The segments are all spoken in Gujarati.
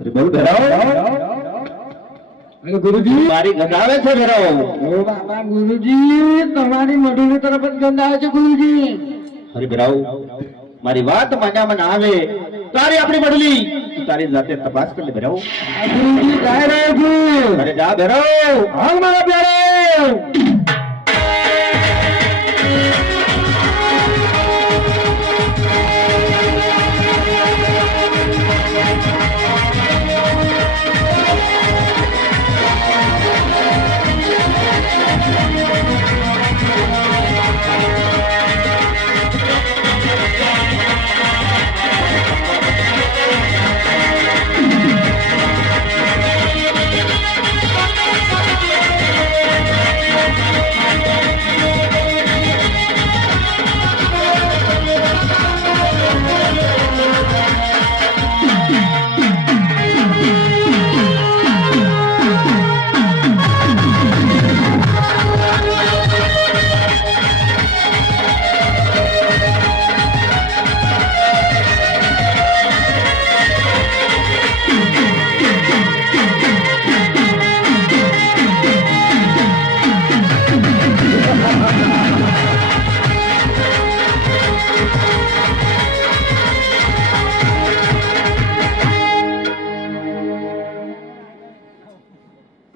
અરે બહુ ડરાવો. અરે ગુરુજી મારી ગંધ આવે છે ડરાવો. ઓ બાબા ગુરુજી તમારી મઢુની તરફ જ ગંધ આવે છે ગુરુજી. અરે ડરાવો, મારી વાત માન્યામાં ના આવે તારી આપણી બદલી તારી જાતે તપાસ કરી લે ડરાવો. આ ગુરુજી જાય રહ્યો છું. અરે જા ડરાવો. હાલ મારા પ્યારે.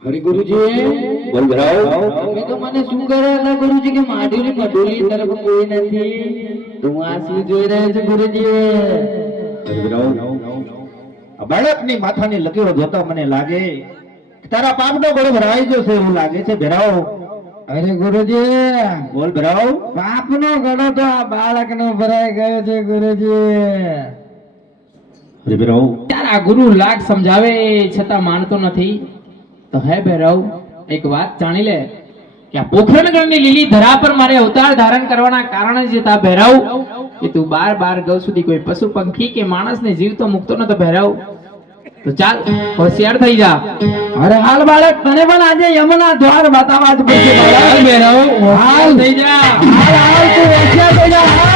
હરી ગુરુજી બોલ ડરાવો. તમે તો મને શું કર્યા હતા ગુરુજી કે માધુરી મઢુલી તરફ કોઈ નથી. તું આ શું જોઈ રહ્યો છે ગુરુજી? અરે ડરાવો, આ બાળકની માથાની લકીરો જોતા મને લાગે કે તારા પાપનો ગળો ભરાઈ ગયો છે એવું લાગે છે ભેરાવો. અરે ગુરુજી બોલ ભેરાવો. પાપનો ગળો તો આ બાળકનો ભરાઈ ગયો છે ગુરુજી. અરે ભેરાવો, यार आ गुरु लाख समझावे छता मानतो નથી તો હે ભૈરવ એક વાત જાણી લે કે આ પોખરણગઢની લીલી ધરા પર મારે અવતાર ધારણ કરવાના કારણે જે તા ભૈરવ કે તું બાર ગૌ સુધી કોઈ પશુ પંખી કે માણસને જીવતો મુકતો નતો ભૈરવ. તો ચાલ હોશિયાર થઈ જા. અરે હાલ બાળક તને પણ આજે યમુના દ્વાર બતાવવા જ પડશે ભૈરવ હોશિયાર થઈ જા. હાલ તું હોશિયાર થઈ જા.